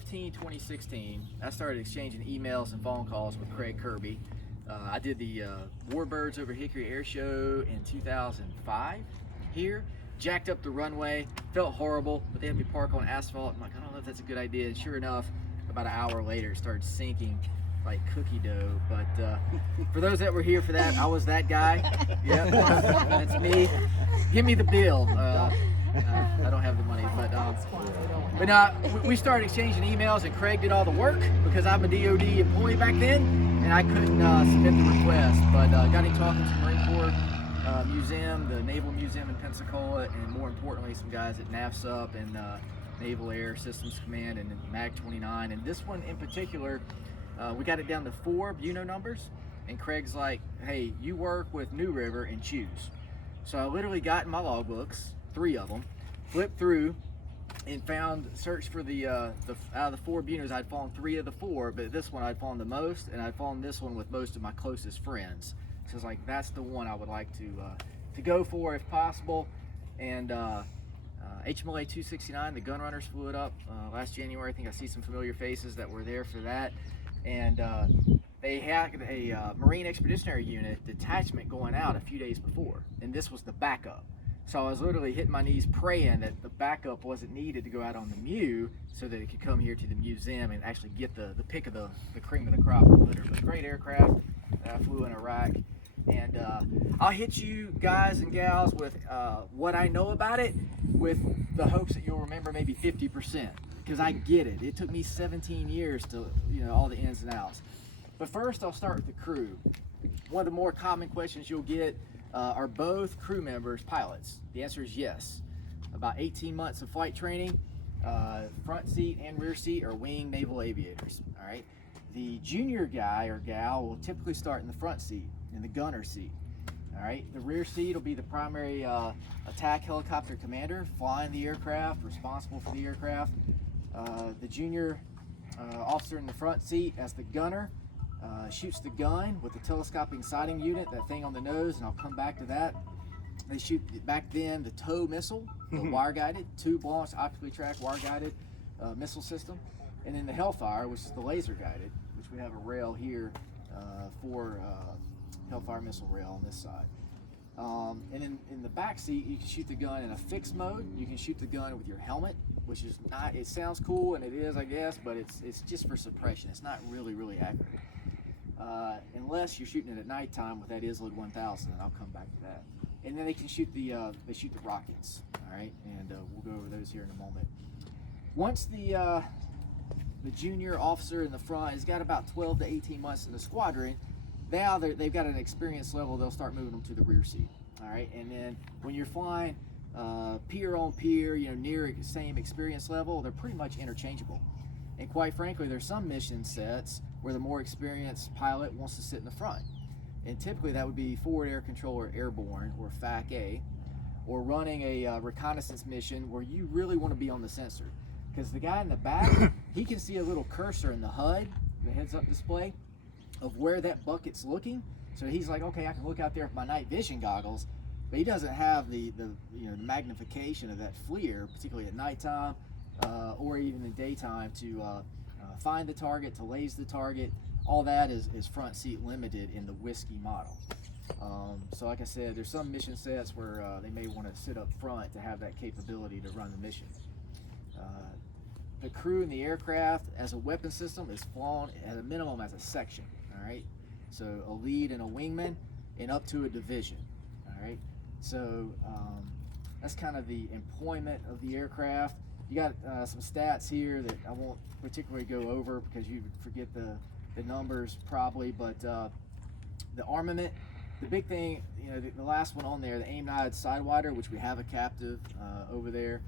2015, 2016, I started exchanging emails and phone calls with Craig Kirby. I did the Warbirds over Hickory Air Show in 2005 here. Jacked up the runway, felt horrible, but they had me park on asphalt. I'm like, I don't know if that's a good idea. And sure enough, about an hour later, it started sinking like cookie dough. But for those that were here for that, I was that guy. Yep, that's me. Give me the bill. I don't have the money, but we started exchanging emails, and Craig did all the work because I'm a DoD employee back then, and I couldn't submit the request. But got him talking to Marine Corps Museum, the Naval Museum in Pensacola, and more importantly, some guys at NAVSUP and Naval Air Systems Command and MAG 29. And this one in particular, we got it down to 4 Buno numbers, and Craig's like, hey, you work with New River and choose. So I literally got in my logbooks, 3 of them, flipped through and searched for the out of the 4 Bunos, I'd flown 3 of the 4, but this one I'd flown the most, and I'd flown this one with most of my closest friends. So it's like, that's the one I would like to go for if possible. And HMLA 269, the gun runners flew it up last January. I think I see some familiar faces that were there for that. And they had a Marine Expeditionary Unit detachment going out a few days before, and this was the backup. So I was literally hitting my knees praying that the backup wasn't needed to go out on the MEU so that it could come here to the museum and actually get the pick of the cream of the crop of the litter. But great aircraft that I flew in Iraq. And I'll hit you guys and gals with what I know about it, with the hopes that you'll remember maybe 50%, because I get it. It took me 17 years to, all the ins and outs. But first, I'll start with the crew. One of the more common questions you'll get, are both crew members pilots? The answer is yes. About 18 months of flight training, front seat and rear seat are wing naval aviators, all right? The junior guy or gal will typically start in the front seat, in the gunner seat, all right? The rear seat will be the primary attack helicopter commander, flying the aircraft, responsible for the aircraft. The junior officer in the front seat as the gunner shoots the gun with the telescoping sighting unit, that thing on the nose, and I'll come back to that. They shoot back then the TOW missile, the wire-guided, tube-launched, optically tracked, wire-guided missile system. And then the Hellfire, which is the laser-guided, which we have a rail here for Hellfire missile rail on this side. And in the back seat, you can shoot the gun in a fixed mode. You can shoot the gun with your helmet, which is not, it sounds cool, and it is, I guess, but it's just for suppression. It's not really accurate. Unless you're shooting it at nighttime with that ISLD 1000, and I'll come back to that. And then they can shoot the rockets, all right? And we'll go over those here in a moment. Once the junior officer in the front has got about 12 to 18 months in the squadron, now they've got an experience level, they'll start moving them to the rear seat, all right? And then when you're flying peer on peer, near the same experience level, they're pretty much interchangeable. And quite frankly, there's some mission sets where the more experienced pilot wants to sit in the front. And typically that would be Forward Air Controller Airborne, or FAC-A, or running a reconnaissance mission where you really want to be on the sensor. Because the guy in the back, he can see a little cursor in the HUD, the heads-up display, of where that bucket's looking. So he's like, okay, I can look out there with my night vision goggles, but he doesn't have the magnification of that FLIR, particularly at nighttime or even in daytime, to find the target, to laze the target. All that is front seat limited in the Whiskey model. So like I said, there's some mission sets where they may want to sit up front to have that capability to run the mission. The crew in the aircraft as a weapon system is flown at a minimum as a section, all right? So a lead and a wingman, and up to a division, all right? So that's kind of the employment of the aircraft. You got some stats here that I won't particularly go over because you would forget the numbers probably, but the armament, the big thing, the last one on there, the AIM-9 Sidewinder, which we have a captive over there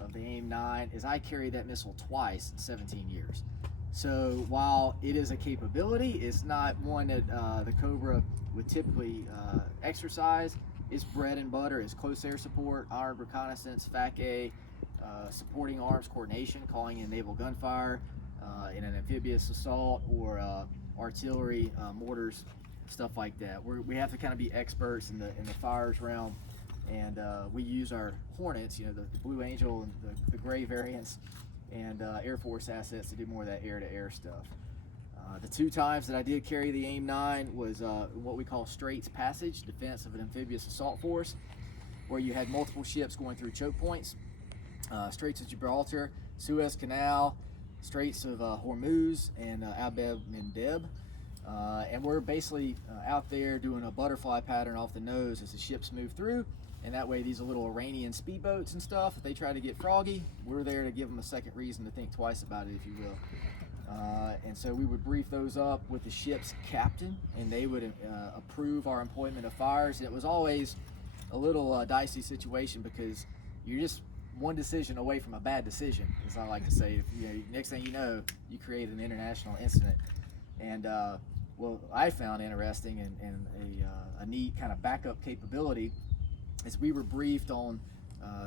of the AIM-9, is I carried that missile twice in 17 years. So while it is a capability, it's not one that the Cobra would typically exercise. It's bread and butter. It's close air support, armed reconnaissance, FAC-A, supporting arms coordination, calling in naval gunfire in an amphibious assault, or artillery, mortars, stuff like that. We have to kind of be experts in the fires realm, and we use our Hornets, the Blue Angel and the gray variants, and Air Force assets to do more of that air-to-air stuff. The 2 times that I did carry the AIM-9 was what we call Straits Passage, defense of an amphibious assault force, where you had multiple ships going through choke points, Straits of Gibraltar, Suez Canal, Straits of Hormuz, and Abeb Mendeb. And we're basically out there doing a butterfly pattern off the nose as the ships move through, and that way these are little Iranian speedboats and stuff. If they try to get froggy, we're there to give them a second reason to think twice about it, if you will. And so we would brief those up with the ship's captain, and they would approve our employment of fires. And it was always a little dicey situation, because you're just one decision away from a bad decision, as I like to say. Next thing you know, you create an international incident. And what I found interesting and a neat kind of backup capability is we were briefed on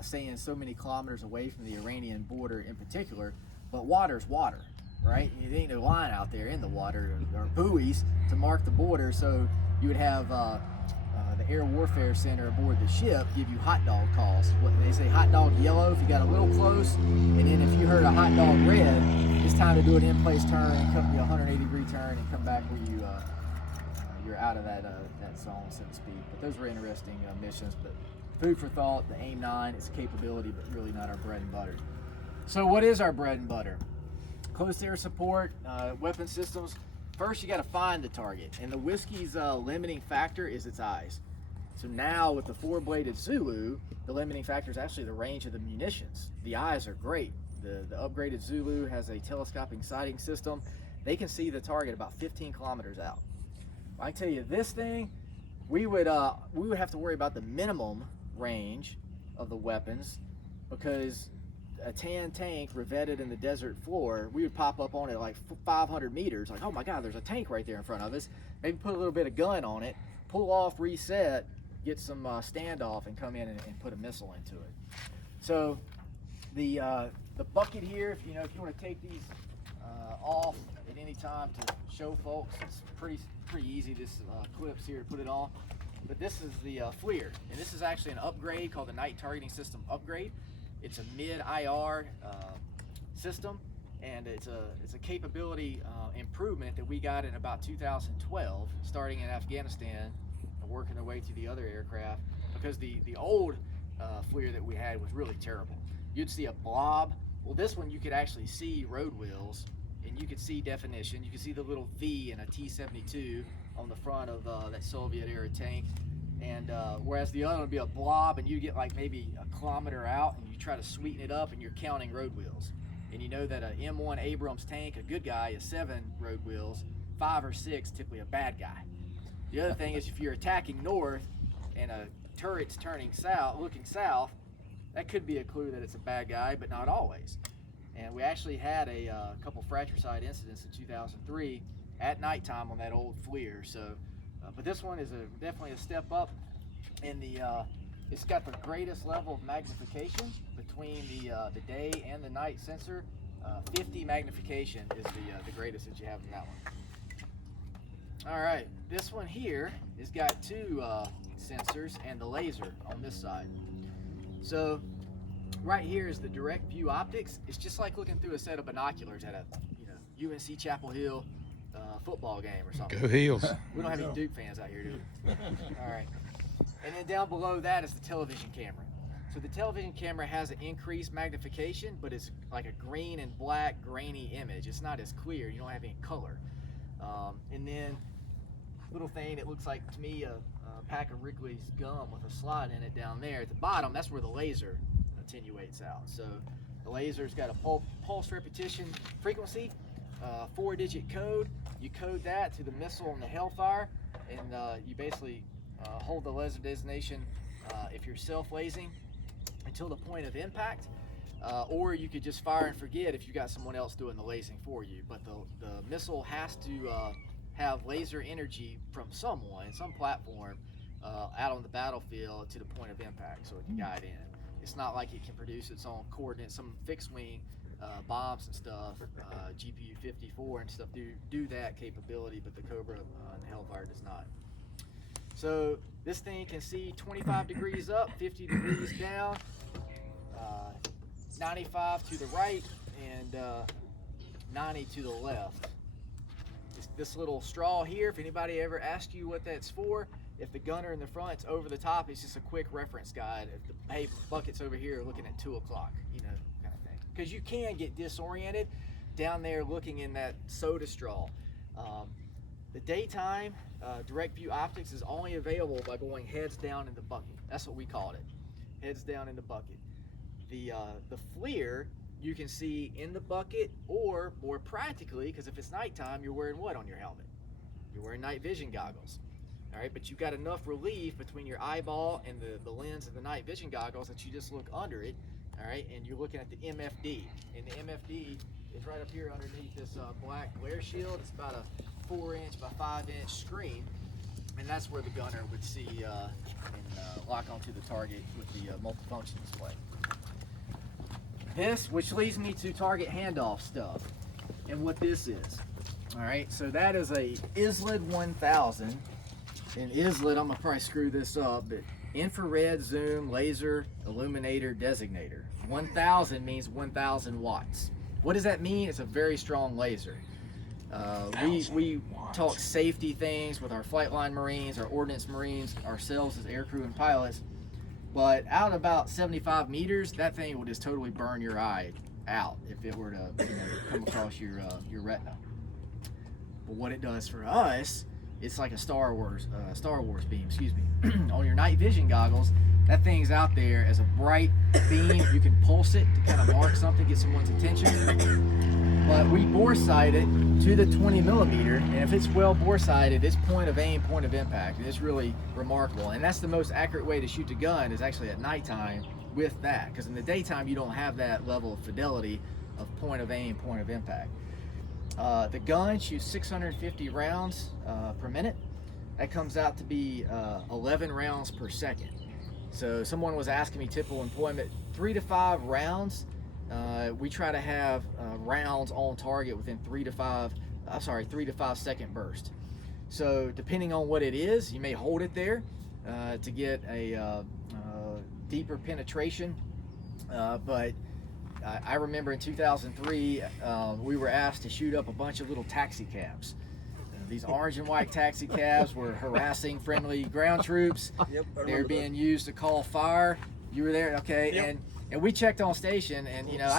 staying so many kilometers away from the Iranian border in particular, but water's water, right? There ain't no line out there in the water or buoys to mark the border, so you would have the Air Warfare Center aboard the ship give you hot dog calls. They say hot dog yellow if you got a little close, and then if you heard a hot dog red, it's time to do an in-place turn and come a 180-degree turn and come back where you're out of that zone, so to speak. But those were interesting missions. But food for thought, the AIM-9, it's a capability, but really not our bread and butter. So what is our bread and butter? Close air support, weapon systems. First, you got to find the target, and the Whiskey's limiting factor is its eyes. So now with the 4-bladed Zulu, the limiting factor is actually the range of the munitions. The eyes are great. The upgraded Zulu has a telescoping sighting system. They can see the target about 15 kilometers out. I can tell you this thing, we would have to worry about the minimum range of the weapons, because a tan tank revetted in the desert floor, we would pop up on it like 500 meters, like, oh my God, there's a tank right there in front of us. Maybe put a little bit of gun on it, pull off, reset, get some standoff, and come in and put a missile into it. So the bucket here, if you want to take these off at any time to show folks, it's pretty easy. This clips here to put it on. But this is the FLIR, and this is actually an upgrade called the Night Targeting System Upgrade. It's a mid-IR system, and it's a capability improvement that we got in about 2012, starting in Afghanistan and working their way through the other aircraft, because the old FLIR that we had was really terrible. You'd see a blob. Well, this one you could actually see road wheels, and you could see definition. You could see the little V in a T-72 on the front of that Soviet-era tank. And whereas the other one would be a blob, and you get like maybe a kilometer out, and you try to sweeten it up, and you're counting road wheels. And you know that a M1 Abrams tank, a good guy, is 7 road wheels, 5 or 6 typically a bad guy. The other thing is, if you're attacking north and a turret's turning south, looking south, that could be a clue that it's a bad guy, but not always. And we actually had a couple fratricide incidents in 2003 at nighttime on that old FLIR. So, but this one is definitely a step up in it's got the greatest level of magnification between the day and the night sensor. 50 magnification is the greatest that you have in that one. All right, this one here has got 2 sensors and the laser on this side. So right here is the direct view optics. It's just like looking through a set of binoculars at a UNC Chapel Hill football game or something. Go Heels. We don't have any Duke fans out here, do we? All right. And then down below that is the television camera. So the television camera has an increased magnification, but it's like a green and black grainy image. It's not as clear. You don't have any color. And then little thing, it looks like to me a pack of Wrigley's gum with a slot in it down there. At the bottom, that's where the laser attenuates out. So the laser's got a pulse repetition frequency, 4-digit code. You code that to the missile and the Hellfire, and you basically hold the laser designation if you're self-lasing until the point of impact, or you could just fire and forget if you got someone else doing the lasing for you. But the missile has to have laser energy from someone, some platform, out on the battlefield to the point of impact, so it can guide in. It's not like it can produce its own coordinates. Some fixed wing bombs and stuff, GPU 54 and stuff do that capability, but the Cobra and the Hellfire does not. So this thing can see 25 degrees up, 50 degrees down, 95 to the right, and 90 to the left. This little straw here, if anybody ever asks you what that's for, if the gunner in the front's over the top, it's just a quick reference guide. If the hey, bucket's over here looking at 2 o'clock, you know, kind of thing. Because you can get disoriented down there looking in that soda straw. The daytime direct view optics is only available by going heads down in the bucket. That's what we called it, heads down in the bucket. The FLIR you can see in the bucket, or more practically, because if it's nighttime, you're wearing what on your helmet? You're wearing night vision goggles. All right, but you've got enough relief between your eyeball and the lens of the night vision goggles that you just look under it, all right, and you're looking at the MFD. And the MFD is right up here underneath this black glare shield. It's about a 4-inch by 5-inch screen, and that's where the gunner would see and lock onto the target with the multifunction display. This, which leads me to target handoff stuff, and what this is. All right, so that is a ISLID 1000. And ISLID, I'm gonna probably screw this up, but infrared zoom laser illuminator designator. 1000 means 1000 watts. What does that mean? It's a very strong laser. We talk safety things with our flight line Marines, our ordnance Marines, ourselves as aircrew and pilots. But out about 75 meters, that thing will just totally burn your eye out if it were to come across your retina. But what it does for us, it's like a Star Wars beam, excuse me. On your night vision goggles, that thing's out there as a bright beam. You can pulse it to kind of mark something, get someone's attention. But we bore sight it to the 20 millimeter, and if it's well bore sighted, it's point of aim, point of impact. It's really remarkable, and that's the most accurate way to shoot the gun is actually at nighttime with that, because in the daytime you don't have that level of fidelity of point of aim, point of impact. The gun shoots 650 rounds per minute. That comes out to be 11 rounds per second. So someone was asking me typical employment, 3 to 5 rounds. We try to have rounds on target within 3 to 5 second burst. So depending on what it is, you may hold it there to get a deeper penetration. But I remember in 2003, we were asked to shoot up a bunch of little taxi cabs. These orange and white taxi cabs were harassing friendly ground troops. Yep, they were being used to call fire. You were there, okay? Yep. And we checked on station, and you know,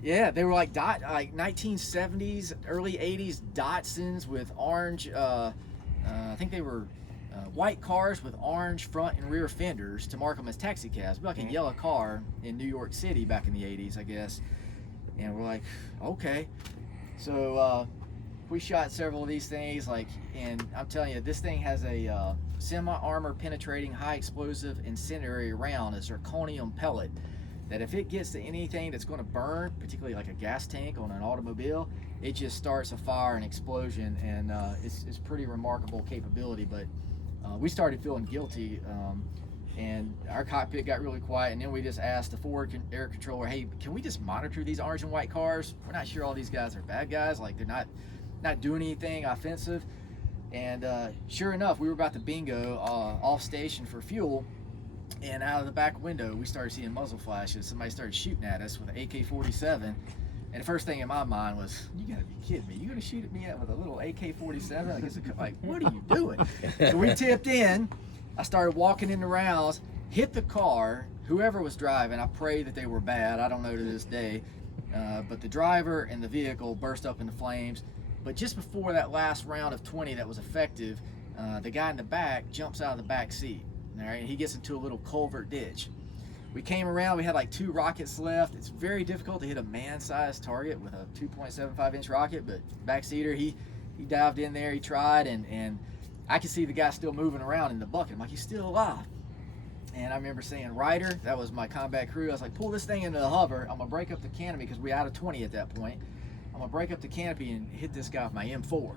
they were like 1970s, early 80s Datsuns with orange. I think they were white cars with orange front and rear fenders to mark them as taxi cabs. Like a yellow car in New York City back in the 80s, I guess. And we're like, okay. So we shot several of these things, and I'm telling you, this thing has a semi-armor penetrating high explosive incendiary round, a zirconium pellet, that if it gets to anything that's going to burn, particularly like a gas tank on an automobile, it just starts a fire and explosion, and it's pretty remarkable capability. But we started feeling guilty, and our cockpit got really quiet, and then we just asked the forward air controller, hey, can we just monitor these orange and white cars? We're not sure all these guys are bad guys, like they're not doing anything offensive. And sure enough, we were about to bingo off station for fuel, and out of the back window we started seeing muzzle flashes. Somebody started shooting at us with an AK-47, and the first thing in my mind was, you gotta be kidding me, you gonna shoot at me with a little AK-47? Like, what are you doing? So we tipped in. I started walking in the rounds, hit the car. Whoever was driving, I pray that they were bad, I don't know to this day, but the driver and the vehicle burst up into flames. But just before that last round of 20 that was effective, the guy in the back jumps out of the back seat. All right, and he gets into a little culvert ditch. We came around, we had like 2 rockets left. It's very difficult to hit a man-sized target with a 2.75-inch rocket, but backseater, he dived in there, he tried, and I could see the guy still moving around in the bucket. I'm like, he's still alive. And I remember saying, Ryder, that was my combat crew, I was like, pull this thing into the hover. I'm gonna break up the canopy, because we out of 20 at that point. I'm gonna break up the canopy and hit this guy with my M4.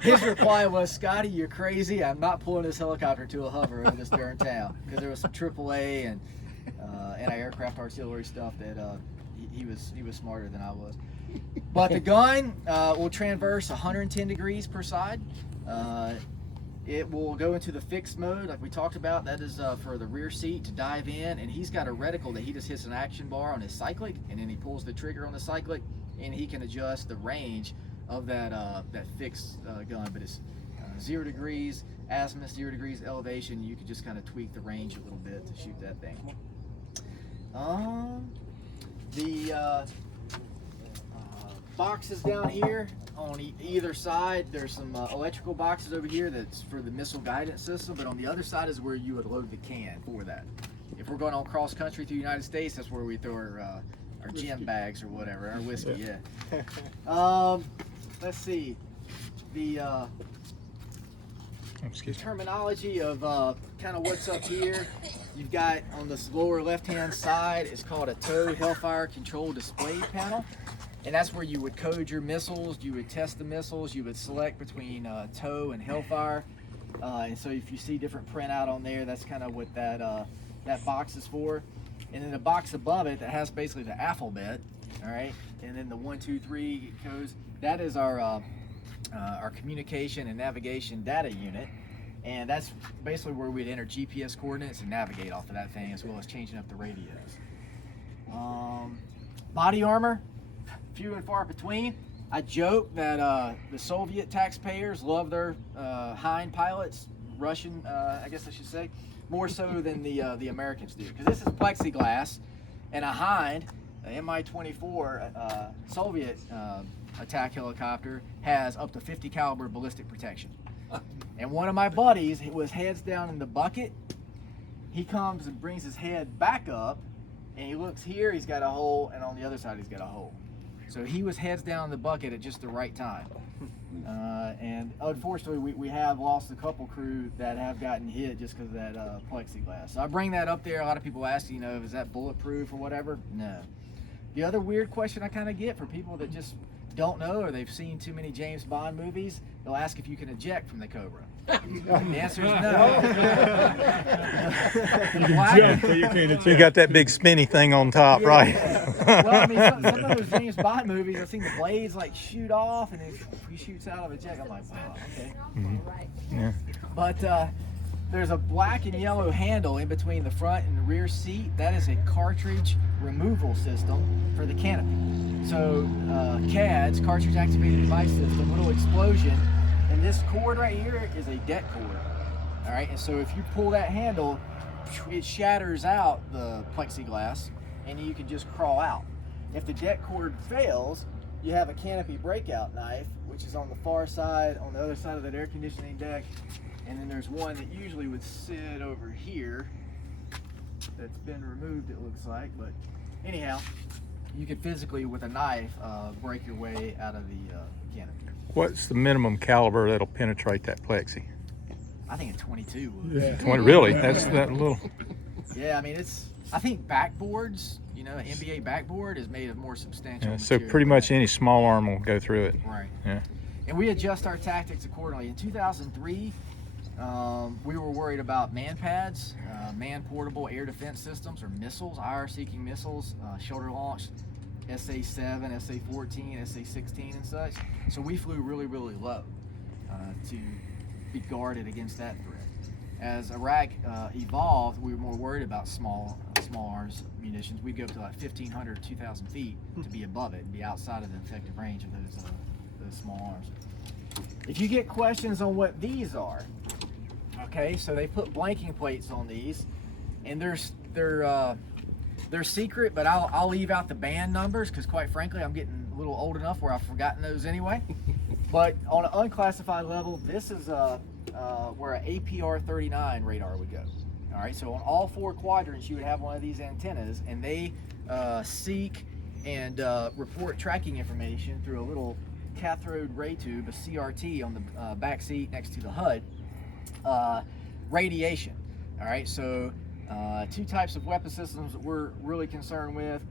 His reply was, Scotty, you're crazy. I'm not pulling this helicopter to a hover over this darn town, because there was some AAA and anti-aircraft artillery stuff that he was smarter than I was. But the gun will traverse 110 degrees per side. it will go into the fixed mode like we talked about. That is for the rear seat to dive in, and he's got a reticle that he just hits an action bar on his cyclic, and then he pulls the trigger on the cyclic, and he can adjust the range of that that fixed gun. But it's 0 degrees azimuth, 0 degrees elevation. You can just kind of tweak the range a little bit to shoot that thing. The boxes down here on either side, there's some electrical boxes over here that's for the missile guidance system, but on the other side is where you would load the can for that. If we're going on cross country through the United States, that's where we throw our gym bags or whatever, our whiskey, yeah. Let's see, the terminology of kind of what's up here. You've got on this lower left-hand side, it's called a tow Hellfire control display panel. And that's where you would code your missiles, you would test the missiles, you would select between tow and Hellfire. And so if you see different printout on there, that's kind of what that box is for. And then the box above it that has basically the alphabet, all right? And then the 1, 2, 3 codes, that is our communication and navigation data unit. And that's basically where we'd enter GPS coordinates and navigate off of that thing, as well as changing up the radios. Body armor, few and far between. I joke that the Soviet taxpayers love their Hind pilots, Russian, I guess I should say, more so than the Americans do. Because this is plexiglass, and a Hind, a Mi-24 Soviet attack helicopter, has up to 50 caliber ballistic protection. And one of my buddies was heads down in the bucket. He comes and brings his head back up, and he looks here, he's got a hole, and on the other side he's got a hole. So he was heads down in the bucket at just the right time. And unfortunately, we have lost a couple crew that have gotten hit just because of that plexiglass. So I bring that up there. A lot of people ask, you know, is that bulletproof or whatever? No. The other weird question I kind of get for people that just don't know, or they've seen too many James Bond movies, they'll ask if you can eject from the Cobra. The answer is no. You got that big spinny thing on top, yeah. right? Well, I mean, some of those James Bond movies, I've seen the blades like shoot off, and he shoots out of a jet. I'm like, wow, okay. Mm-hmm. Yeah. But there's a black and yellow handle in between the front and the rear seat. That is a cartridge removal system for the canopy. So CADS, cartridge activated device system, little explosion. And this cord right here is a deck cord. All right, and so if you pull that handle, it shatters out the plexiglass, and you can just crawl out. If the deck cord fails, you have a canopy breakout knife, which is on the far side, on the other side of that air conditioning deck. And then there's one that usually would sit over here that's been removed, it looks like. But anyhow, you could physically, with a knife, break your way out of the canopy. What's the minimum caliber that'll penetrate that plexi? I think a 22 would. Yeah. 20, really? That's that little. Yeah, I mean, I think backboards, you know, an NBA backboard is made of more substantial Yeah, so material. pretty much any small arm will go through it. Right. Yeah. And we adjust our tactics accordingly. In 2003, we were worried about man-pads, man-portable air defense systems, or missiles, IR-seeking missiles, shoulder-launched SA-7, SA-14, SA-16 and such. So we flew really, really low to be guarded against that threat. As Iraq evolved, we were more worried about small arms munitions. We'd go up to like 1,500, 2,000 feet to be above it and be outside of the effective range of those small arms. If you get questions on what these are, okay, so they put blanking plates on these, and they're secret, but I'll leave out the band numbers because, quite frankly, I'm getting a little old enough where I've forgotten those anyway. But on an unclassified level, this is where an APR-39 radar would go. All right, so on all 4 quadrants, you would have one of these antennas, and they seek and report tracking information through a little cathode ray tube, a CRT, on the back seat next to the HUD. Radiation. All right, so 2 types of weapon systems that we're really concerned with: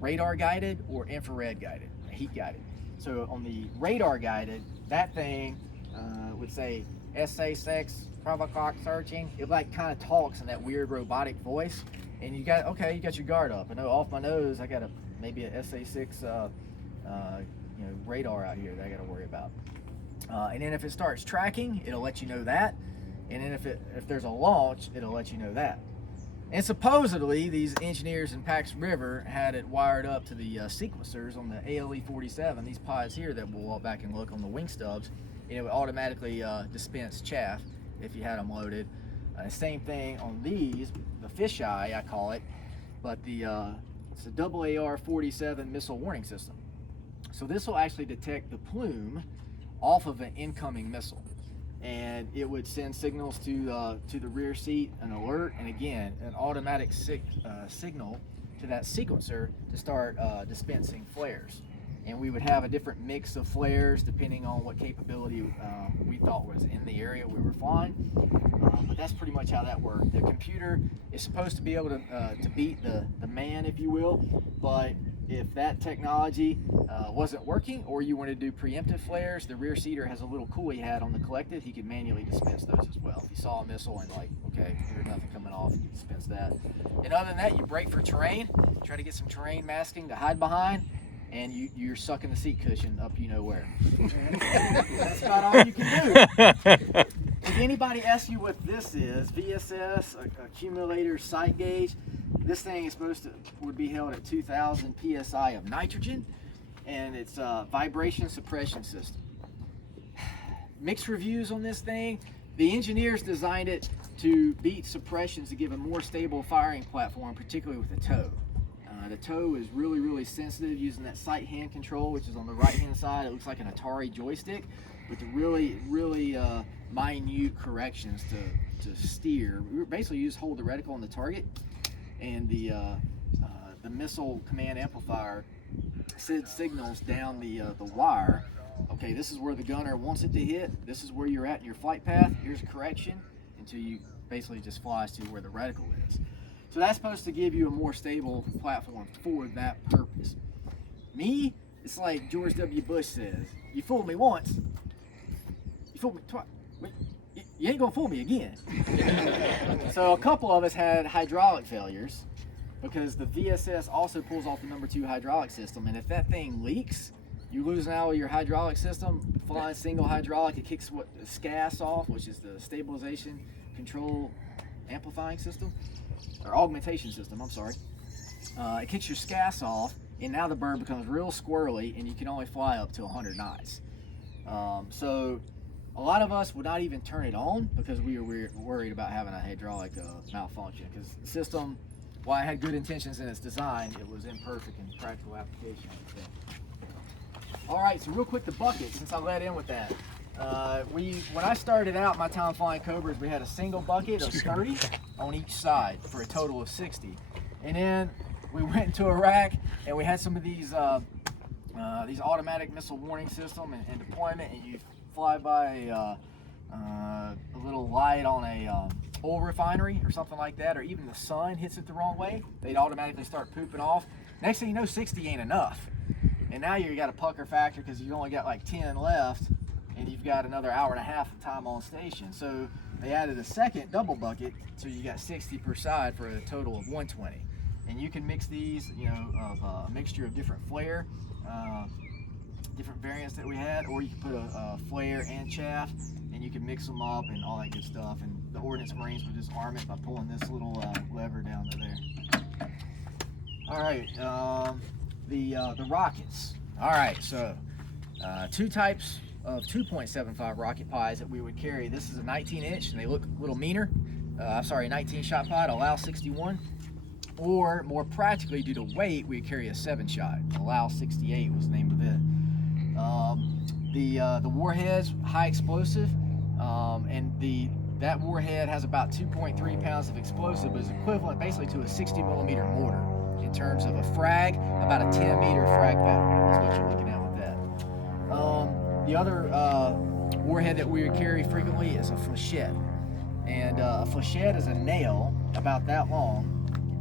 radar guided or infrared guided, heat guided. So on the radar guided, that thing would say SA-6 provocac searching. It like kind of talks in that weird robotic voice, and you got your guard up. I know off my nose I got maybe a SA-6 radar out here that I got to worry about. And then if it starts tracking, it'll let you know that. And then if there's a launch, it'll let you know that. And supposedly, these engineers in Pax River had it wired up to the sequencers on the ALE-47, these pods here that we'll walk back and look on the wing stubs, and it would automatically dispense chaff if you had them loaded. Same thing on these, the fisheye, I call it, but it's a AAR-47 missile warning system. So this will actually detect the plume off of an incoming missile, and it would send signals to the rear seat, an alert, and again an automatic signal to that sequencer to start dispensing flares. And we would have a different mix of flares depending on what capability we thought was in the area we were flying. But that's pretty much how that worked. The computer is supposed to be able to beat the man, if you will, but if that technology wasn't working, or you want to do preemptive flares, the rear seater has a little coolie hat on the collected. He could manually dispense those as well. If you saw a missile and like, okay, there's nothing coming off, you dispense that. And other than that, you brake for terrain, try to get some terrain masking to hide behind, and you're sucking the seat cushion up you know where. That's about all you can do. If anybody asks you what this is, VSS, accumulator sight gauge, this thing is would be held at 2,000 psi of nitrogen, and it's a vibration suppression system. Mixed reviews on this thing. The engineers designed it to beat suppressions to give a more stable firing platform, particularly with the toe. The toe is really, really sensitive using that sight hand control, which is on the right hand side. It looks like an Atari joystick with the really, really minute corrections to steer. We basically just hold the reticle on the target, and the missile command amplifier sends signals down the wire. Okay, this is where the gunner wants it to hit. This is where you're at in your flight path. Here's a correction until you basically just flies to where the reticle is. So that's supposed to give you a more stable platform for that purpose. Me, it's like George W. Bush says, you fooled me once, you fooled me twice, you ain't gonna fool me again. So a couple of us had hydraulic failures because the VSS also pulls off the #2 hydraulic system, and if that thing leaks, you lose out of your hydraulic system. Flying single hydraulic, it kicks the SCAS off, which is the stabilization control amplifying system, or augmentation system, I'm sorry. It kicks your SCAS off, and now the bird becomes real squirrely, and you can only fly up to 100 knots. So a lot of us would not even turn it on because we were worried about having a hydraulic malfunction, because the system, while it had good intentions in its design, it was imperfect in practical application. All right, so real quick, the bucket, since I led in with that. When I started out my time flying Cobras, we had a single bucket of 30 on each side for a total of 60. And then we went into Iraq and we had some of these automatic missile warning system and deployment, and you fly by a little light on a oil refinery or something like that, or even the sun hits it the wrong way, they'd automatically start pooping off. Next thing you know, 60 ain't enough. And now you got a pucker factor because you've only got like 10 left, and you've got another hour and a half of time on station. So they added a second double bucket, so you got 60 per side for a total of 120. And you can mix these, of a mixture of different flare, different variants that we had, or you can put a flare and chaff, and you can mix them up and all that good stuff. And the Ordnance Marines would just arm it by pulling this little lever down to there. All right, the rockets. All right, so two types of 2.75 rocket pies that we would carry. This is a 19-inch, and they look a little meaner. 19-shot pod, allow 61. Or more practically, due to weight, we carry a 7-shot. Allow 68 was the name of it. The warhead's high explosive, and that warhead has about 2.3 pounds of explosive, but is equivalent basically to a 60-millimeter mortar. In terms of a frag, about a 10-meter frag pattern is what you're looking at with that. The other warhead that we would carry frequently is a flechette. And a flechette is a nail about that long,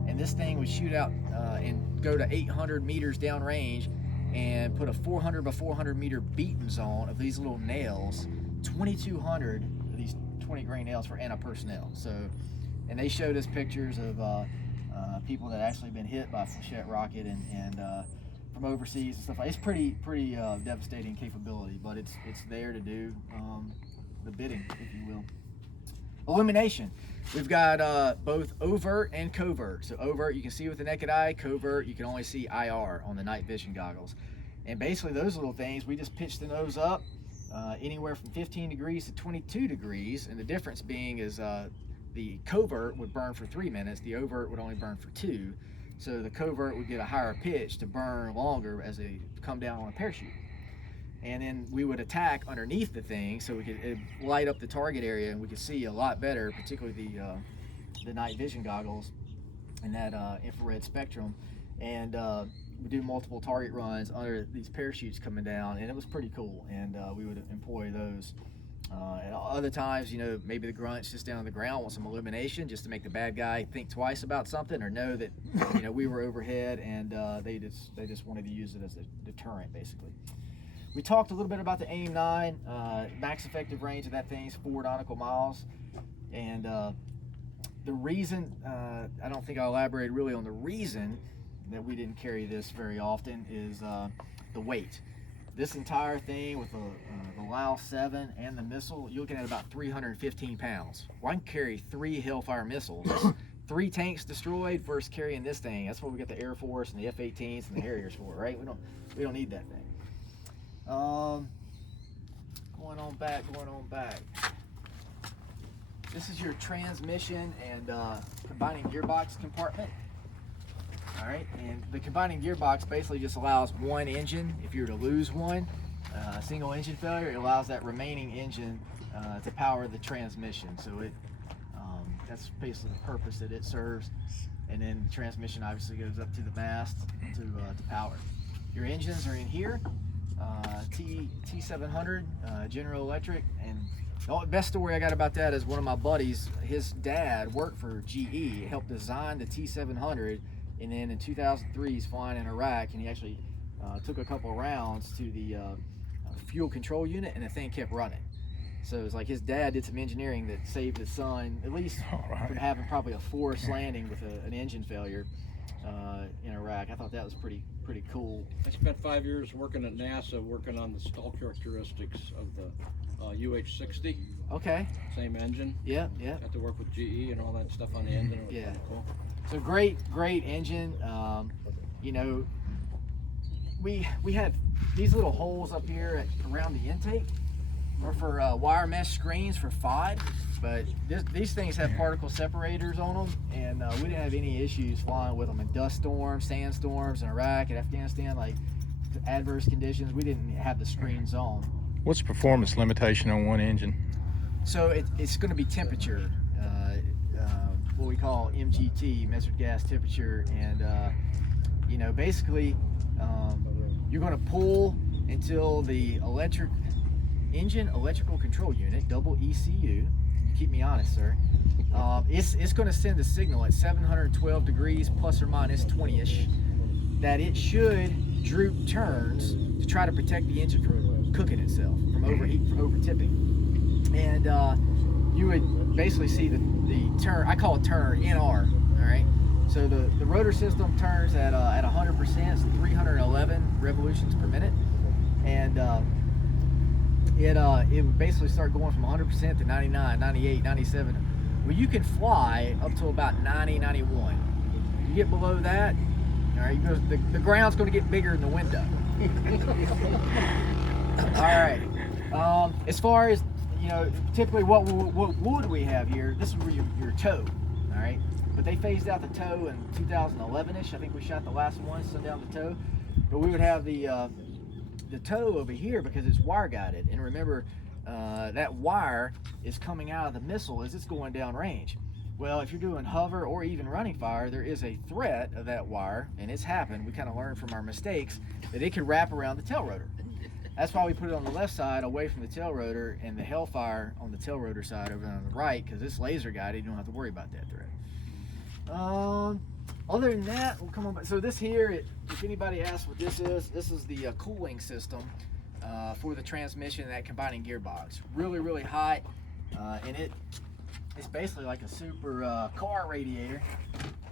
and this thing would shoot out and go to 800 meters downrange and put a 400 by 400 meter beaten zone of these little nails, 2,200 of these 20-grain nails for anti-personnel. So, and they showed us pictures of people that actually been hit by a flechette rocket, and from overseas and stuff. It's pretty devastating capability, but it's there to do the bidding, if you will. Illumination. We've got both overt and covert. So overt you can see with the naked eye, covert you can only see IR on the night vision goggles. And basically those little things, we just pitch the nose up anywhere from 15 degrees to 22 degrees, and the difference being is the covert would burn for 3 minutes, the overt would only burn for 2. So the covert would get a higher pitch to burn longer as they come down on a parachute. And then we would attack underneath the thing so we could light up the target area, and we could see a lot better, particularly the night vision goggles and that infrared spectrum. And we do multiple target runs under these parachutes coming down, and it was pretty cool. And we would employ those. And other times, you know, maybe the grunt's just down on the ground wants some illumination just to make the bad guy think twice about something, or know that, you know, we were overhead, and they just wanted to use it as a deterrent, basically. We talked a little bit about the AIM-9. Max effective range of that thing is 4 nautical miles, and the reason I don't think I elaborated really on the reason that we didn't carry this very often is the weight. This entire thing with the Lao 7 and the missile, you're looking at about 315 pounds. Well, I can carry 3 Hellfire missiles. 3 tanks destroyed versus carrying this thing. That's what we got the Air Force and the F-18s and the Harriers for, right? We don't need that thing. Going on back. This is your transmission and combining gearbox compartment. All right, and the combining gearbox basically just allows one engine. If you were to lose one, single engine failure, it allows that remaining engine to power the transmission. So that's basically the purpose that it serves. And then the transmission obviously goes up to the mast to power. Your engines are in here. T700, General Electric, and the best story I got about that is one of my buddies, his dad worked for GE, helped design the T700, and then in 2003 he's flying in Iraq, and he actually took a couple of rounds to the fuel control unit, and the thing kept running. So it's like his dad did some engineering that saved his son, at least from having probably a forced landing with an engine failure in Iraq. I thought that was pretty cool. I spent 5 years working at NASA, working on the stall characteristics of the UH-60. Okay. Same engine. Yeah. Got to work with GE and all that stuff on the engine. It was Yeah. pretty cool. So great engine. You know, we had these little holes up here around the intake are for wire mesh screens for FOD, but these things have particle separators on them, and we didn't have any issues flying with them in dust storms, sandstorms in Iraq and Afghanistan, like adverse conditions. We didn't have the screens on. What's the performance limitation on one engine? So it's going to be temperature, what we call MGT, measured gas temperature, and you know, basically you're going to pull until the electrical control unit, double ECU, keep me honest, sir, it's going to send a signal at 712 degrees plus or minus 20ish that it should droop turns to try to protect the engine from cooking itself, from overheating, from over tipping. And you would basically see the turn, I call it turn, NR, all right? So the rotor system turns at 100%, it's 311 revolutions per minute, and it would basically start going from 100% to 99, 98, 97. Well, you can fly up to about 90, 91. You get below that, all right, the ground's going to get bigger than the window. All right. As far as, you know, typically what would we have here? This is where your toe, all right? But they phased out the toe in 2011-ish. I think we shot the last one, sundown the toe. But we would have the toe over here because it's wire guided. And remember, that wire is coming out of the missile as it's going down range. Well, if you're doing hover or even running fire, there is a threat of that wire, and it's happened. We kind of learned from our mistakes that it could wrap around the tail rotor. That's why we put it on the left side away from the tail rotor, and the Hellfire on the tail rotor side over on the right, because it's laser guided. You don't have to worry about that threat. Other than that, we'll come on. So this here, if anybody asks what this is the cooling system for the transmission and that combining gearbox. Really hot, and it's basically like a super car radiator.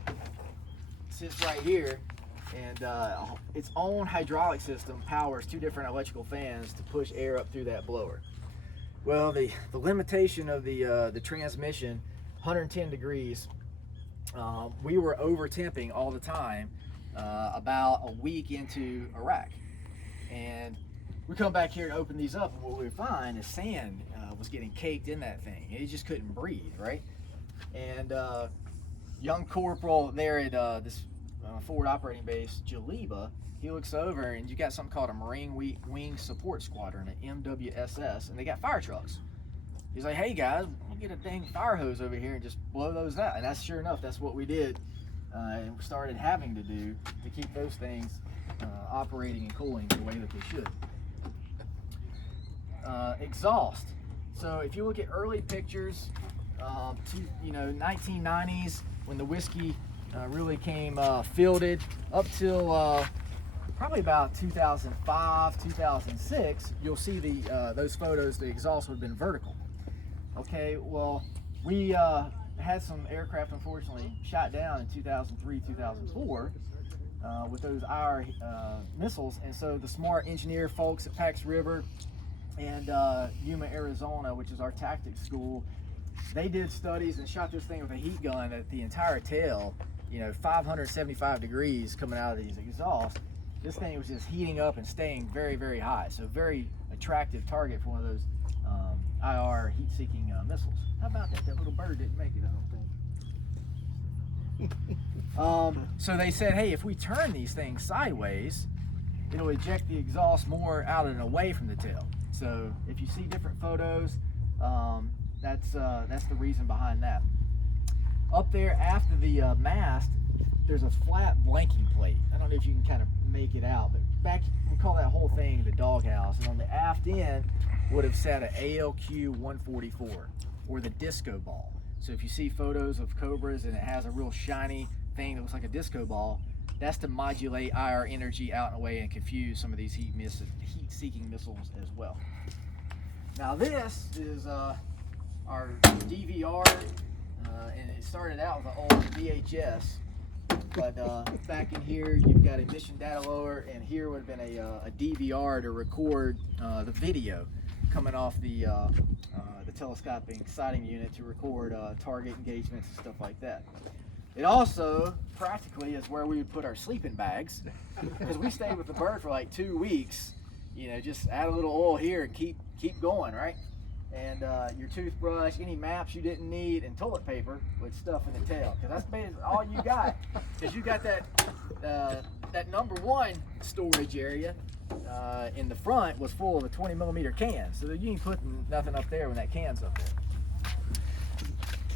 It sits right here, and its own hydraulic system powers 2 different electrical fans to push air up through that blower. Well, the limitation of the transmission, 110 degrees, we were over temping all the time about a week into Iraq. And we come back here and open these up, and what we find is sand was getting caked in that thing. And it just couldn't breathe, right? And young corporal there at this forward operating base, Jaleba, he looks over and you got something called a Marine Wing Support Squadron, an MWSS, and they got fire trucks. He's like, hey guys, we'll get a dang fire hose over here and just blow those out. And that's sure enough, that's what we did and we started having to do to keep those things operating and cooling the way that they should. Exhaust. So if you look at early pictures, 1990s, when the whiskey really came fielded, up till probably about 2005, 2006, you'll see those photos, the exhaust would have been vertical. Okay, well, we had some aircraft unfortunately shot down in 2003, 2004 with those IR missiles, and so the smart engineer folks at Pax River and Yuma, Arizona, which is our tactics school, they did studies and shot this thing with a heat gun at the entire tail, 575 degrees coming out of these exhausts. This thing was just heating up and staying very, very high. So very attractive target for one of those IR heat-seeking missiles. How about that? That little bird didn't make it, I don't think. So they said, hey, if we turn these things sideways, it'll eject the exhaust more out and away from the tail. So if you see different photos, that's the reason behind that. Up there after the mast, there's a flat blanking plate. I don't know if you can kind of make it out, but back, we call that whole thing the doghouse. And on the aft end would have sat an ALQ-144, or the disco ball. So if you see photos of Cobras and it has a real shiny thing that looks like a disco ball, that's to modulate IR energy out and away and confuse some of these heat-seeking missiles as well. Now this is our DVR, and it started out with an old VHS, but back in here you've got a mission data lower, and here would have been a DVR to record the video coming off the telescoping sighting unit to record target engagements and stuff like that. It also practically is where we would put our sleeping bags, because we stayed with the bird for like 2 weeks. Just add a little oil here and keep going, right? And your toothbrush, any maps you didn't need, and toilet paper with stuff in the tail, because that's basically all you got. Because you got that number 1 storage area in the front was full of a 20mm can, so you ain't putting nothing up there when that can's up there.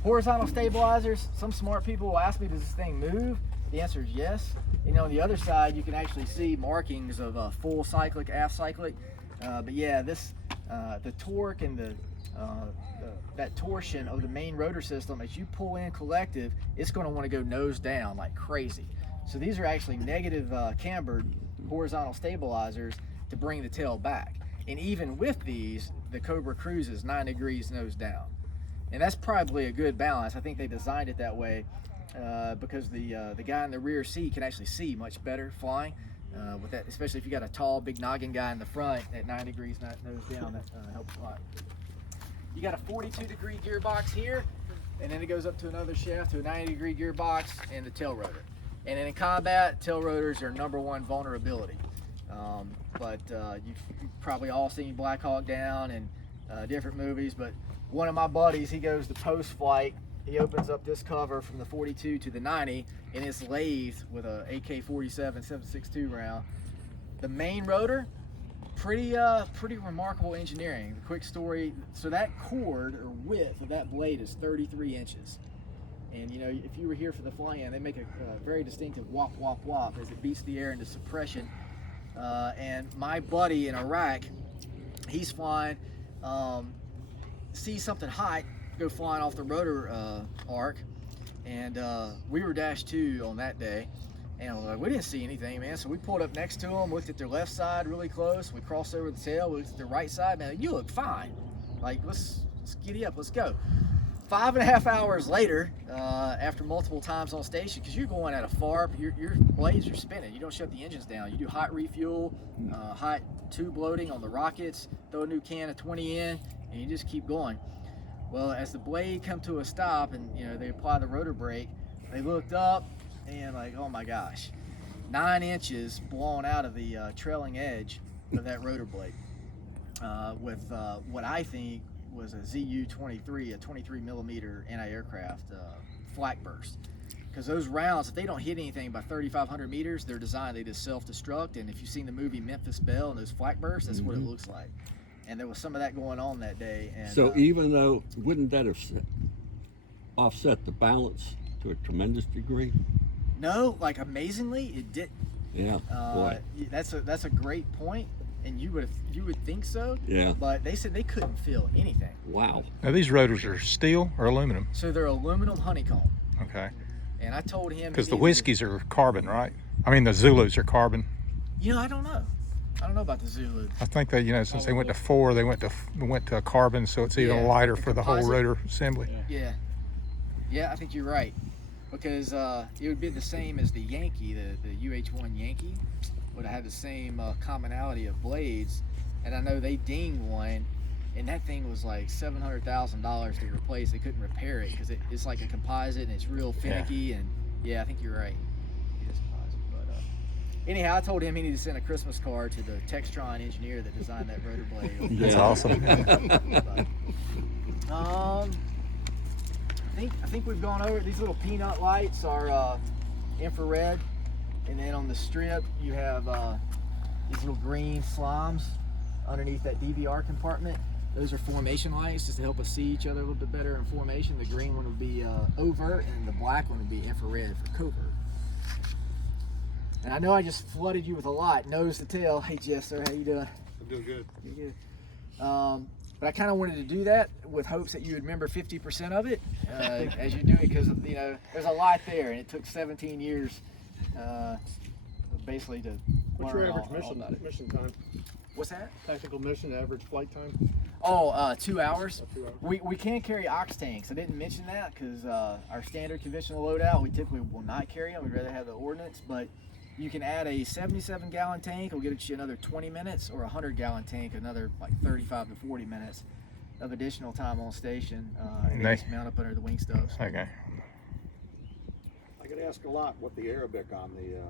Horizontal stabilizers. Some smart people will ask me, does this thing move? The answer is yes. On the other side, you can actually see markings of full cyclic, aft cyclic. But yeah, the torque and that torsion of the main rotor system, as you pull in collective, it's going to want to go nose down like crazy. So these are actually negative cambered horizontal stabilizers to bring the tail back. And even with these, the Cobra cruises 9 degrees nose down. And that's probably a good balance. I think they designed it that way because the guy in the rear seat can actually see much better flying with that, especially if you got a tall, big noggin guy in the front at 9 degrees nose down. That helps a lot. You got a 42-degree gearbox here, and then it goes up to another shaft to a 90-degree gearbox and the tail rotor. And in combat, tail rotors are #1 vulnerability. But you've probably all seen Black Hawk Down and different movies, but one of my buddies, he goes to post-flight, he opens up this cover from the 42 to the 90, and it's lathed with a AK-47 7.62 round. The main rotor, pretty remarkable engineering. The quick story, so that cord or width of that blade is 33 inches. And if you were here for the fly-in, they make a very distinctive whop, whop, whop as it beats the air into suppression. And my buddy in Iraq, he's flying, sees something hot go flying off the rotor arc, and we were -2 on that day, and we didn't see anything, man. So we pulled up next to them, looked at their left side really close, we crossed over the tail, we looked at their right side, man, you look fine, like let's giddy up, let's go. 5.5 hours later, after multiple times on station, because you're going at a far, your blades are spinning. You don't shut the engines down. You do hot refuel, hot tube loading on the rockets, throw a new can of 20 in, and you just keep going. Well, as the blade come to a stop and they apply the rotor brake, they looked up and like, oh my gosh, 9 inches blown out of the trailing edge of that rotor blade with what I think was a ZU-23, a 23 millimeter anti-aircraft flak burst. Because those rounds, if they don't hit anything by 3,500 meters, they're designed, they just self-destruct. And if you've seen the movie Memphis Belle and those flak bursts, that's what it looks like. And there was some of that going on that day. And, so even though, wouldn't that have offset the balance to a tremendous degree? No, like amazingly, it didn't. Yeah, boy. That's a great point, and you would think so. Yeah. But they said they couldn't feel anything. Wow. Now these rotors are steel or aluminum? So they're aluminum honeycomb. Okay. And I told him Because the Whiskies are carbon, right? I mean, the Zulus are carbon. I don't know. I don't know about the Zulu. I think that since they went to 4, they went to a carbon, so it's even lighter for the whole rotor assembly. Yeah, I think you're right. Because it would be the same as the Yankee, the UH-1 Yankee would have had the same commonality of blades. And I know they dinged one, and that thing was like $700,000 to replace. They couldn't repair it because it's like a composite and it's real finicky. And yeah, I think you're right. It is composite. But anyhow, I told him he needed to send a Christmas card to the Textron engineer that designed that rotor blade. That's awesome. I think we've gone over these little peanut lights are infrared, and then on the strip you have these little green slimes underneath that DVR compartment. Those are formation lights just to help us see each other a little bit better in formation. The green one would be overt, and the black one would be infrared for covert. And I know I just flooded you with a lot, nose to tail. Hey Jeff, sir, how you doing? I'm doing good. You're good. But I kind of wanted to do that with hopes that you would remember 50% of it as you do it, because there's a lot there, and it took 17 years basically to What's learn your average all about it. mission time? What's that? Tactical mission, average flight time? Oh, 2 hours. 2 hours. We can carry ox tanks. I didn't mention that because our standard conventional loadout, we typically will not carry them. We'd rather have the ordnance, but you can add a 77-gallon tank. It'll get you another 20 minutes, or a 100-gallon tank, another like 35 to 40 minutes of additional time on station, and they just mount up under the wing stubs. Okay. I get asked a lot what the Arabic on the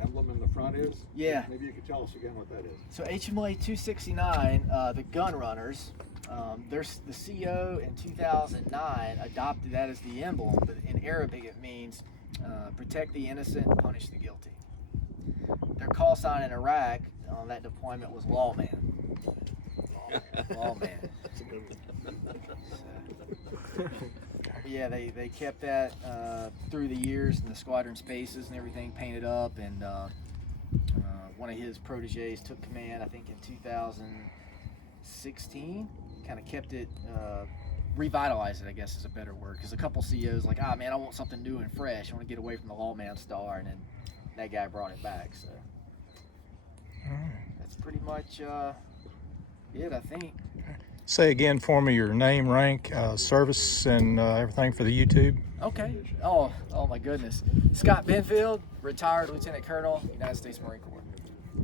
emblem in the front is. Yeah. Maybe you could tell us again what that is. So HMLA 269, the gun runners, there's the CO in 2009 adopted that as the emblem, but in Arabic it means protect the innocent, punish the guilty. Their call sign in Iraq on that deployment was Lawman. Lawman. That's a good one. Yeah, they kept that through the years, and the squadron spaces and everything painted up, and one of his proteges took command, I think in 2016, kind of kept it, revitalized it, I guess is a better word, because a couple CEOs like, man, I want something new and fresh, I want to get away from the Lawman star, and then that guy brought it back, so that's pretty much it, I think. Say again for me your name, rank, service, and everything for the YouTube. Okay. Oh my goodness. Scott Benfield, retired Lieutenant Colonel, United States Marine Corps.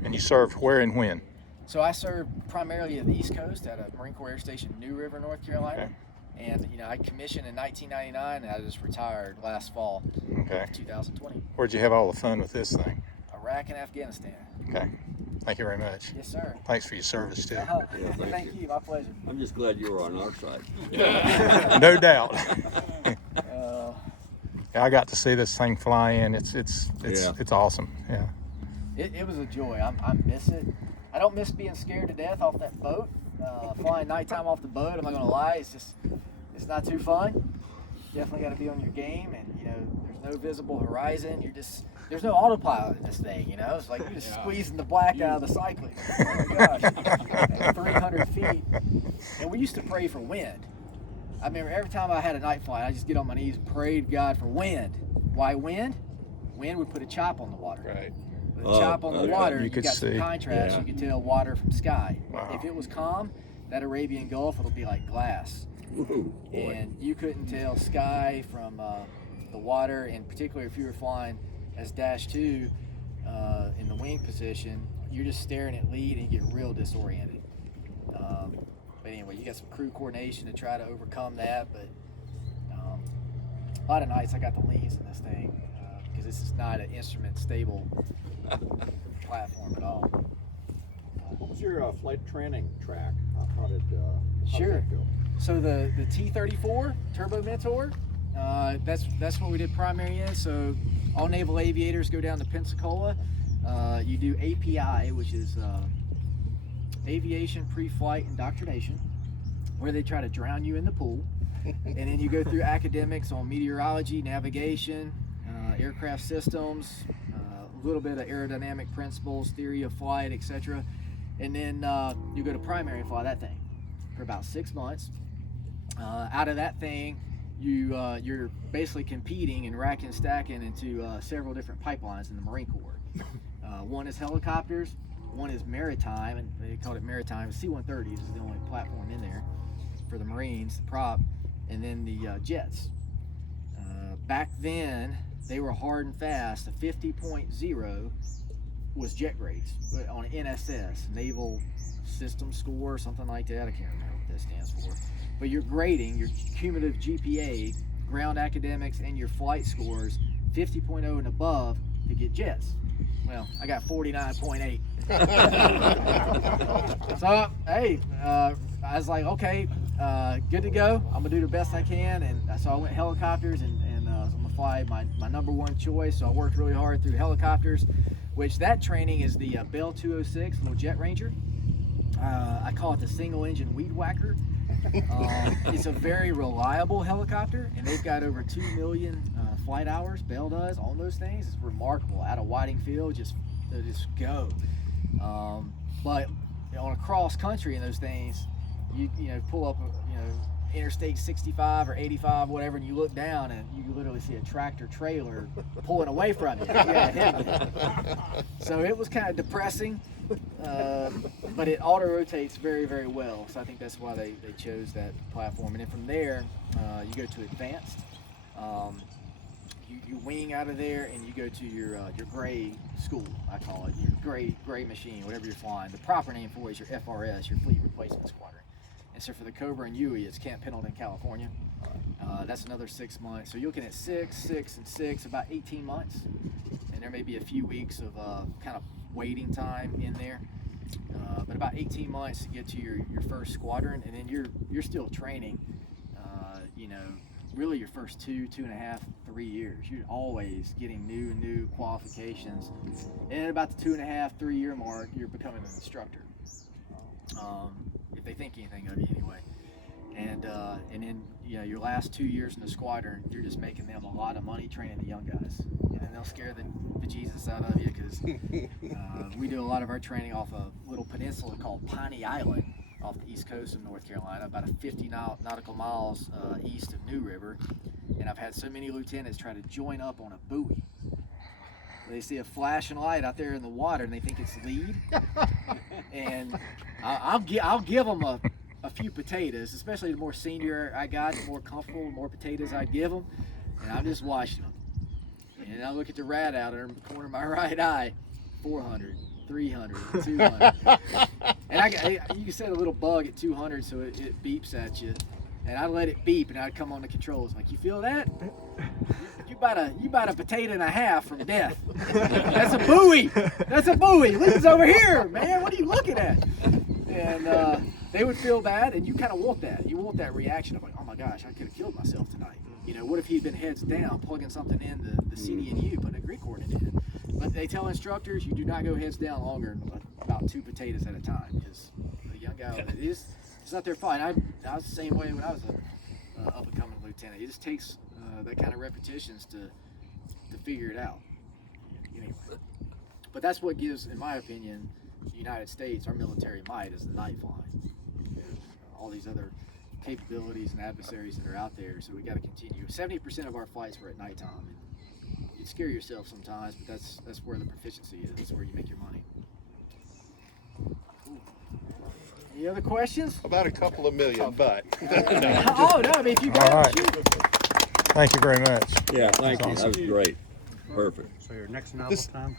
And you served where and when? So I served primarily at the East Coast at a Marine Corps Air Station, New River, North Carolina. Okay. And I commissioned in 1999, and I just retired last fall of 2020. Where'd you have all the fun with this thing? Iraq and Afghanistan. Okay. Thank you very much. Yes, sir. Thanks for your service, too. Thank you. My pleasure. I'm just glad you were on our side. No doubt. I got to see this thing fly in. It's awesome. Yeah. It was a joy. I miss it. I don't miss being scared to death off that boat. Flying nighttime off the boat, I'm not gonna lie, it's not too fun. Definitely got to be on your game, and there's no visible horizon. There's no autopilot in this thing. It's like you're just squeezing the black out of the cycling. Oh my gosh, at 300 feet. And we used to pray for wind. I remember every time I had a night flight, I just get on my knees and pray to God for wind. Why wind? Wind would put a chop on the water. Right. With a chop on the water, you could got some see. contrast. You could tell water from sky. Wow. If it was calm, that Arabian Gulf, it'll be like glass. Ooh, boy. and you couldn't tell sky from the water, and particularly if you were flying as Dash 2 in the wing position, you're just staring at lead and you get real disoriented. But anyway, you got some crew coordination to try to overcome that, but a lot of nights I got the leans in this thing because this is not an instrument stable platform at all. What was your flight training track? How did Sure. that go? So the T-34 Turbo Mentor, that's what we did primary in. So all naval aviators go down to Pensacola. You do API, which is Aviation Pre-Flight Indoctrination, where they try to drown you in the pool. And then you go through academics on meteorology, navigation, aircraft systems, a little bit of aerodynamic principles, theory of flight, etc. And then you go to primary and fly that thing for about 6 months. Out of that thing, you're basically competing and racking and stacking into several different pipelines in the Marine Corps. One is helicopters, one is maritime, and they called it maritime. C-130s is the only platform in there for the Marines, the prop, and then the jets. Back then, they were hard and fast. The 50.0 was jet grades on an NSS, Naval System Score, or something like that. I can't remember what that stands for. But you're grading your cumulative GPA, ground academics, and your flight scores 50.0 and above to get jets. Well, I got 49.8. So, hey, I was like, okay, good to go. I'm gonna do the best I can, and so I went helicopters, and I'm gonna fly my number one choice. So I worked really hard through helicopters, which that training is the Bell 206 little Jet Ranger. I call it the single engine weed whacker. It's a very reliable helicopter, and they've got over 2 million flight hours. Bell does on those things. It's remarkable. Out of Whiting Field, just go. But on a cross country in those things, you pull up Interstate 65 or 85, whatever, and you look down and you literally see a tractor trailer pulling away from you. So it was kind of depressing, but it auto rotates very, very well. So I think that's why they chose that platform. And then from there, you go to advanced. You wing out of there and you go to your gray school, I call it, your gray machine, whatever you're flying. The proper name for it is your FRS, your Fleet Replacement Squadron. And so for the Cobra and Huey, it's Camp Pendleton, California. That's another 6 months. So you're looking at 6, 6, and 6, about 18 months. And there may be a few weeks of kind of waiting time in there. But about 18 months to get to your first squadron, and then you're still training, really your first 2.5, 3 years. You're always getting new qualifications. And at about the 2.5, 3 year mark, you're becoming an instructor. If they think anything of you anyway. And then your last 2 years in the squadron, you're just making them a lot of money training the young guys. And then they'll scare the Jesus out of you, because we do a lot of our training off a little peninsula called Piney Island off the east coast of North Carolina, about 50 nautical miles east of New River. And I've had so many lieutenants try to join up on a buoy. They see a flashing light out there in the water and they think it's lead. And I'll give them a few potatoes, especially the more senior I got, the more comfortable, the more potatoes I give them. And I'm just watching them. And I look at the rat out in the corner of my right eye, 400, 300, 200. And you can set a little bug at 200 so it beeps at you. And I let it beep and I'd come on the controls like, you feel that? You about a potato and a half from death. That's a buoy. That's a buoy. Lee's over here, man. What are you looking at? And they would feel bad, and you kind of want that. You want that reaction of like, oh my gosh, I could have killed myself tonight. What if he'd been heads down, plugging something in the CD&U, putting a Greek coordinate in? But they tell instructors you do not go heads down longer than about 2 potatoes at a time, because the young guy, it's not their fight. I was the same way when I was a up-and-coming lieutenant. It just takes that kind of repetitions to figure it out. Anyway. But that's what gives, in my opinion, the United States, our military might, is the night flying. All these other capabilities and adversaries that are out there, so we got to continue. 70% of our flights were at nighttime. And you scare yourself sometimes, but that's where the proficiency is. That's where you make your money. Any other questions? About a couple of million, but. Oh, no, I mean, if you got All it, right. shoot. Thank you very much. Yeah, thank you. That was great. Perfect. So your next novel This- time?